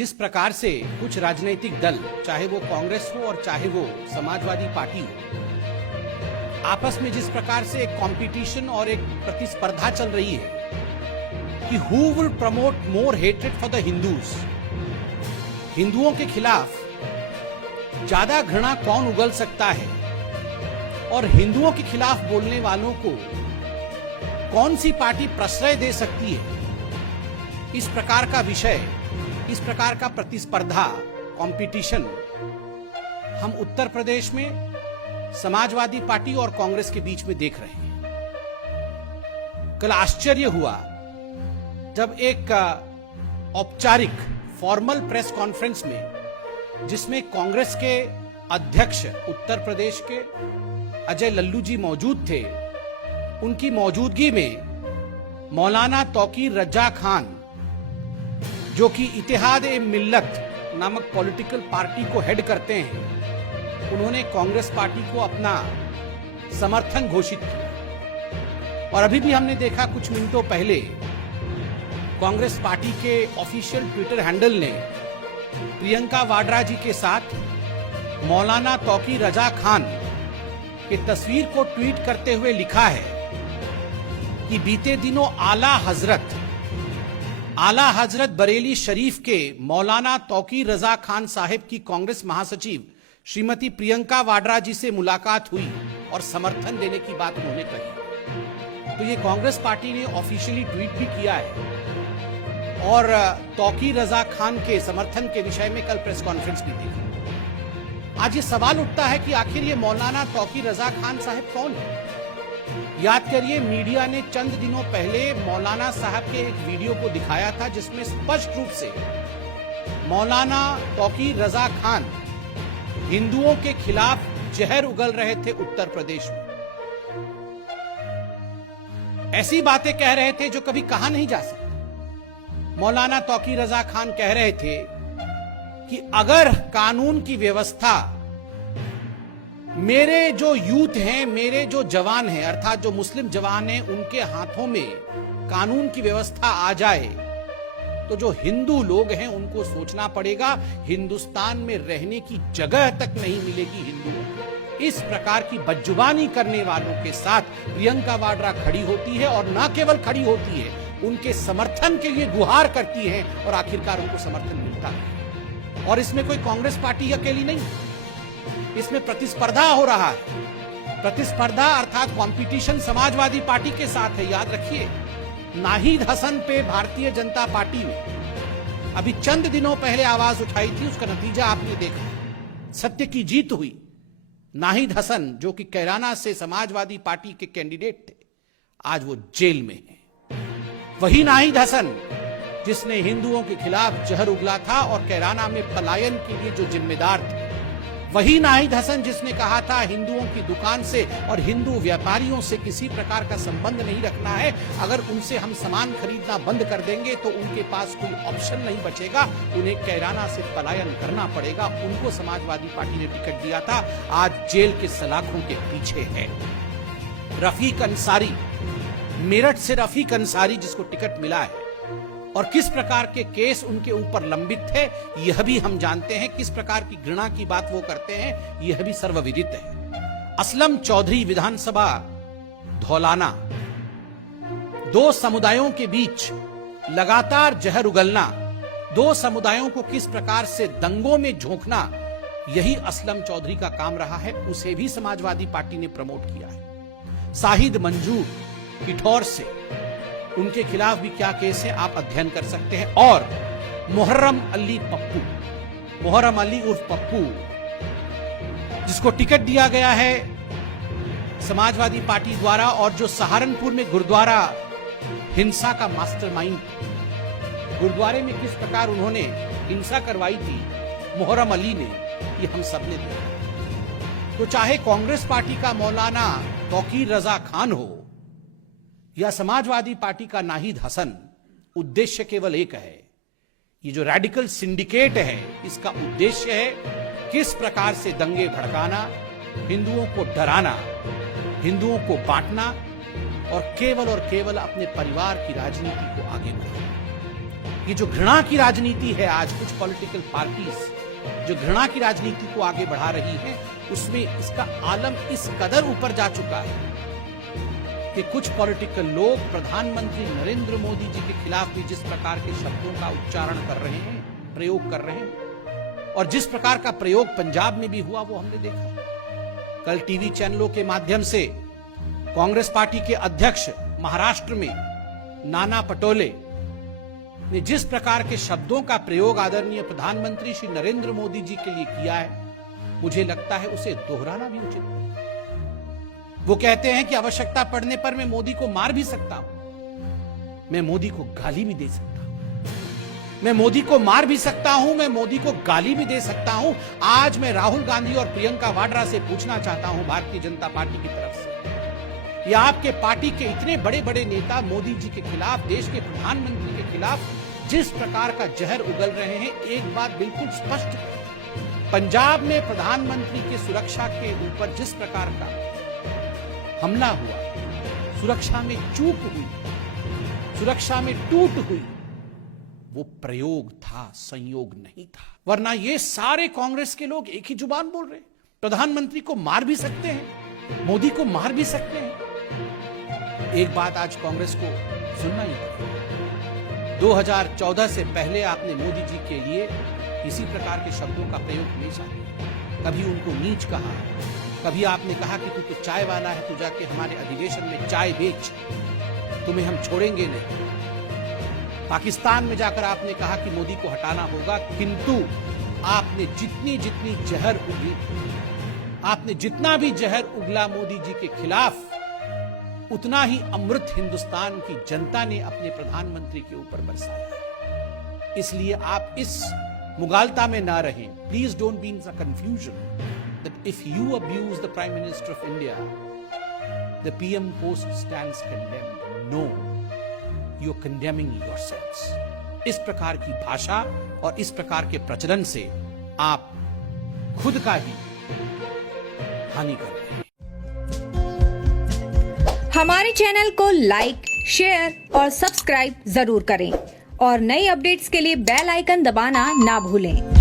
जिस प्रकार से कुछ राजनीतिक दल, चाहे वो कांग्रेस हो और चाहे वो समाजवादी पार्टी हो, आपस में जिस प्रकार से एक कंपटीशन और एक प्रतिस्पर्धा चल रही है कि who will promote more hatred for the Hindus, हिंदुओं के खिलाफ ज्यादा घृणा कौन उगल सकता है और हिंदुओं के खिलाफ बोलने वालों को कौन सी पार्टी प्रश्रय दे सकती है, इस प्रकार का विषय, इस प्रकार का प्रतिस्पर्धा, कंपटीशन हम उत्तर प्रदेश में समाजवादी पार्टी और कांग्रेस के बीच में देख रहे हैं। कल आश्चर्य हुआ जब एक औपचारिक फॉर्मल प्रेस कॉन्फ्रेंस में, जिसमें कांग्रेस के अध्यक्ष उत्तर प्रदेश के अजय लल्लू जी मौजूद थे, उनकी मौजूदगी में मौलाना तौकीर रजा खान, जो कि इत्तेहाद ए मिल्लत नामक पॉलिटिकल पार्टी को हेड करते हैं, उन्होंने कांग्रेस पार्टी को अपना समर्थन घोषित किया। और अभी भी हमने देखा कुछ मिनटों पहले कांग्रेस पार्टी के ऑफिशियल ट्विटर हैंडल ने प्रियंका वाड्रा जी के साथ मौलाना तौकीर रजा खान की तस्वीर को ट्वीट करते हुए लिखा है कि बीते दिनों आला हजरत बरेली शरीफ के मौलाना तौकीर रजा खान साहिब की कांग्रेस महासचिव श्रीमती प्रियंका वाड्रा जी से मुलाकात हुई और समर्थन देने की बात उन्होंने कही। तो ये कांग्रेस पार्टी ने ऑफिशियली ट्वीट भी किया है और तौकीर रजा खान के समर्थन के विषय में कल प्रेस कॉन्फ्रेंस भी दी। आज ये सवाल उठता है कि आखिर ये मौलाना तौकीर रजा खान साहिब कौन है। याद करिए, मीडिया ने चंद दिनों पहले मौलाना साहब के एक वीडियो को दिखाया था जिसमें स्पष्ट रूप से मौलाना तौकीर रजा खान हिंदुओं के खिलाफ जहर उगल रहे थे उत्तर प्रदेश में। ऐसी बातें कह रहे थे जो कभी कहा नहीं जा सकती। मौलाना तौकीर रजा खान कह रहे थे कि अगर कानून की व्यवस्था, मेरे जो यूथ हैं, मेरे जो जवान हैं, अर्थात जो मुस्लिम जवान हैं, उनके हाथों में कानून की व्यवस्था आ जाए तो जो हिंदू लोग हैं उनको सोचना पड़ेगा, हिंदुस्तान में रहने की जगह तक नहीं मिलेगी हिंदुओं को। इस प्रकार की बदजुबानी करने वालों के साथ प्रियंका वाड्रा खड़ी होती है और न केवल खड़ी होती है, उनके समर्थन के लिए गुहार करती है और आखिरकार उनको समर्थन मिलता है। और इसमें कोई कांग्रेस पार्टी अकेली नहीं, इसमें प्रतिस्पर्धा हो रहा है। प्रतिस्पर्धा अर्थात कंपटीशन समाजवादी पार्टी के साथ है। याद रखिए, नाहिद हसन पे भारतीय जनता पार्टी ने अभी चंद दिनों पहले आवाज उठाई थी, उसका नतीजा आपने देखा, सत्य की जीत हुई। नाहिद हसन, जो कि कैराना से समाजवादी पार्टी के कैंडिडेट थे, आज वो जेल में है। वही नाहिद हसन जिसने हिंदुओं के खिलाफ जहर उगला था और कैराना में पलायन के लिए जो जिम्मेदार थे, वही नाहिद हसन जिसने कहा था हिंदुओं की दुकान से और हिंदू व्यापारियों से किसी प्रकार का संबंध नहीं रखना है, अगर उनसे हम सामान खरीदना बंद कर देंगे तो उनके पास कोई ऑप्शन नहीं बचेगा, उन्हें कैराना से पलायन करना पड़ेगा। उनको समाजवादी पार्टी ने टिकट दिया था, आज जेल के सलाखों के पीछे है। रफीक अंसारी, मेरठ से रफीक अंसारी जिसको टिकट मिला है और किस प्रकार के केस उनके ऊपर लंबित थे यह भी हम जानते हैं, किस प्रकार की घृणा की बात वो करते हैं यह भी सर्वविदित है। असलम चौधरी विधानसभा धौलाना, दो समुदायों के बीच लगातार जहर उगलना, दो समुदायों को किस प्रकार से दंगों में झोंकना, यही असलम चौधरी का काम रहा है। उसे भी समाजवादी पार्टी ने प्रमोट किया है। साहिद मंजूर किठौर से, उनके खिलाफ भी क्या केस है आप अध्ययन कर सकते हैं। और मुहर्रम अली पप्पू, मुहर्रम अली उर्फ पप्पू, जिसको टिकट दिया गया है समाजवादी पार्टी द्वारा और जो सहारनपुर में गुरुद्वारा हिंसा का मास्टरमाइंड, गुरुद्वारे में किस प्रकार उन्होंने हिंसा करवाई थी मुहर्रम अली ने, ये हम सबने देखा। तो चाहे कांग्रेस पार्टी का मौलाना तौकीर रजा खान हो या समाजवादी पार्टी का नाहिद हसन, उद्देश्य केवल एक है। ये जो रेडिकल सिंडिकेट है, इसका उद्देश्य है किस प्रकार से दंगे भड़काना, हिंदुओं को डराना, हिंदुओं को बांटना और केवल अपने परिवार की राजनीति को आगे बढ़ाना। ये जो घृणा की राजनीति है आज कुछ पॉलिटिकल पार्टीज जो घृणा की राजनीति को आगे बढ़ा रही है, उसमें इसका आलम इस कदर ऊपर जा चुका है कि कुछ पॉलिटिकल लोग प्रधानमंत्री नरेंद्र मोदी जी के खिलाफ भी जिस प्रकार के शब्दों का उच्चारण कर रहे हैं, प्रयोग कर रहे हैं, और जिस प्रकार का प्रयोग पंजाब में भी हुआ वो हमने देखा। कल टीवी चैनलों के माध्यम से कांग्रेस पार्टी के अध्यक्ष महाराष्ट्र में नाना पटोले ने जिस प्रकार के शब्दों का प्रयोग आदरणीय प्रधानमंत्री श्री नरेंद्र मोदी जी के लिए किया है, मुझे लगता है उसे दोहराना भी उचित नहीं। वो कहते हैं कि आवश्यकता पड़ने पर मैं मोदी को मार भी सकता हूं, मैं मोदी को गाली भी दे सकता हूं, मैं मोदी को मार भी सकता हूं, मैं मोदी को गाली भी दे सकता हूं। आज मैं राहुल गांधी और प्रियंका वाड्रा से पूछना चाहता हूं भारतीय जनता पार्टी की तरफ से, ये आपके पार्टी के इतने बड़े बड़े नेता मोदी जी के खिलाफ, देश के प्रधानमंत्री के खिलाफ जिस प्रकार का जहर उगल रहे हैं, एक बात बिल्कुल स्पष्ट है, पंजाब में प्रधानमंत्री की सुरक्षा के ऊपर जिस प्रकार का हमला हुआ, सुरक्षा में चूक हुई, सुरक्षा में टूट हुई, वो प्रयोग था, संयोग नहीं था। वरना ये सारे कांग्रेस के लोग एक ही जुबान बोल रहे हैं, प्रधानमंत्री को मार भी सकते हैं, मोदी को मार भी सकते हैं। एक बात आज कांग्रेस को सुनना ही पड़ेगा, 2014 से पहले आपने मोदी जी के लिए किसी प्रकार के शब्दों का प्रयोग हमेशा किया, कभी उनको नीच कहा, कभी आपने कहा कि तू तो चाय वाला है, तू जाके हमारे अधिवेशन में चाय बेच, तुम्हें हम छोड़ेंगे नहीं। पाकिस्तान में जाकर आपने कहा कि मोदी को हटाना होगा, किंतु आपने जितनी जितनी जहर उगली, आपने जितना भी जहर उगला मोदी जी के खिलाफ, उतना ही अमृत हिंदुस्तान की जनता ने अपने प्रधानमंत्री के ऊपर बरसाया है। इसलिए आप इस मुगालता में ना रहें। Please don't be in the confusion that if you abuse the Prime Minister of India, the PM post stands condemned. No, you're condemning yourselves. इस प्रकार की भाषा और इस प्रकार के प्रचलन से आप खुद का ही हानि कर रहे हैं। हमारे चैनल को लाइक, शेयर और सब्सक्राइब जरूर करें और नई अपडेट्स के लिए बेल आइकन दबाना ना भूलें।